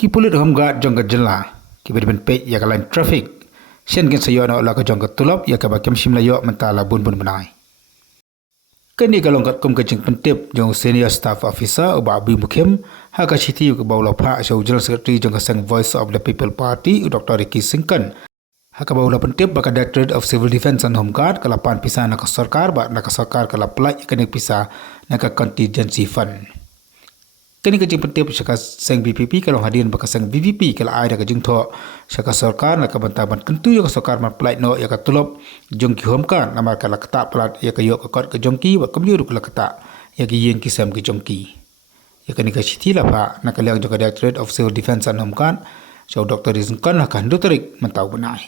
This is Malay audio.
ki pulit homgat jong ka jela ki ben pe ya ka lain traffic shen gen sayo na la ka jong ka tulop ya ka ba kem shim la yo mentala bun benai kini ka longkat kum ka jing pentip jong senior staff officer ba bi mukhem ha ka chiti ka bawla pha so general secretary jong ka sang voice of the people party Dr. Ricky Singkan ha ka bawla pentip ba ka directorate of civil defense and home guard kala pan pisa na ka sarkar ba na ka sarkar kala plai ka pisa na ka contingency fund kini ka jing pentip sa ka sang BPP ka long hadin ba ka sang BVP kala ai da ka jing tho sa ka sarkar na ka bantaban kentu yo ka sarkar man plai no ya ka tulop jong ki hom kan namar kala kata plat ya ka yo ka kot ka jong ki ba kamliu kala kata ya ki yen ki sam ki jong ki ya kini ka chiti la pa na ka liang jong ka directorate of civil defense and home guard so Dr. Rizkan akan doterik mentau benai